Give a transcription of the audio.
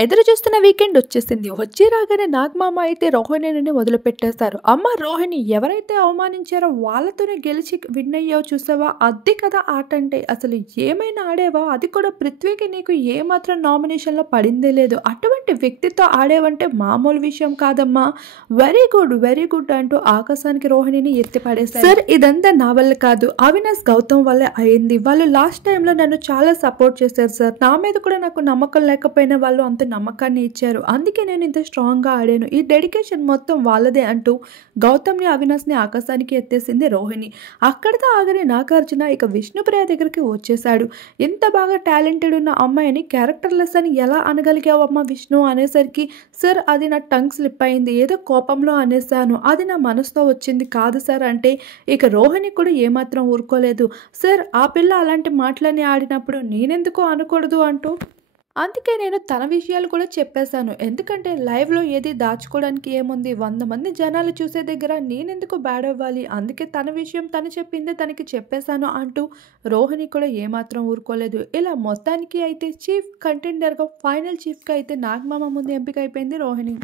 ఎదురు చూస్తున్న వీకెండ్ వచ్చేసింది. వచ్చి రాగానే నాగమామ అయితే రోహిణిని వదిలిపెట్టేస్తారు. అమ్మ రోహిణి ఎవరైతే అవమానించారో వాళ్ళతోనే గెలిచి విన్ అయ్యావు చూసావా? అది కదా ఆట అంటే. అసలు ఏమైనా ఆడావా? అది కూడా పృథ్వీకి నీకు ఏమాత్రం నామినేషన్‌లో పడిందే లేదు. అటువంటి వ్యక్తితో ఆడావంటే మామూలు విషయం కాదమ్మా. వెరీ గుడ్ అంటూ ఆకాశానికి రోహిణిని ఎత్తి పడేశారు. సార్ ఇదంతా నా వల్ల కాదు. అవినాష్ గౌతమ్ వల్లే అయింది. వాళ్ళు లాస్ట్ టైంలో నన్ను చాలా సపోర్ట్ చేశారు సార్. నా మీద కూడా నాకు నమ్మకం లేకపోయినా వాళ్ళు అంత నమ్మకాన్ని ఇచ్చారు. అందుకే నేను ఇంత స్ట్రాంగ్‌గా ఆడాను. ఈ డెడికేషన్ మొత్తం వాళ్ళదే అంటూ గౌతమ్‌ని, అవినాష్‌ని ఆకాశానికి ఎత్తేసింది రోహిణి. అక్కడితో ఆగని నాగార్జున ఇక విష్ణుప్రియ దగ్గరికి వచ్చేసాడు. ఇంత బాగా టాలెంటెడ్ ఉన్న అమ్మాయిని క్యారెక్టర్ లెస్ అని ఎలా అనగలిగావమ్మా విష్ణు అనేసరికి, సార్ అది నా టంగ్ స్లిప్ అయింది. ఏదో కోపంలో అనేసాను. అది నా మనసుతో వచ్చింది కాదు సార్ అంటే ఇక రోహిణి కూడా ఏమాత్రం ఊరుకోలేదు. సార్ ఆ పిల్ల అలాంటి మాటలని ఆడినప్పుడు నేనెందుకు అనకూడదు అంటూ అందుకే నేను తన విషయాలు కూడా చెప్పేశాను. ఎందుకంటే లైవ్‌లో ఏది దాచుకోవడానికి ఏముంది? 100 మంది జనాలు చూసే దగ్గర నేనెందుకు బ్యాడ్ అవ్వాలి? అందుకే తన విషయం తను చెప్పిందే తనకి చెప్పేశాను అంటూ రోహిణి కూడా ఏమాత్రం ఊరుకోలేదు. ఇలా మొత్తానికి అయితే చీఫ్ కంటెండర్‌గా ఫైనల్ చీఫ్‌గా అయితే నాగమామ ముందు ఎంపిక అయిపోయింది రోహిణి.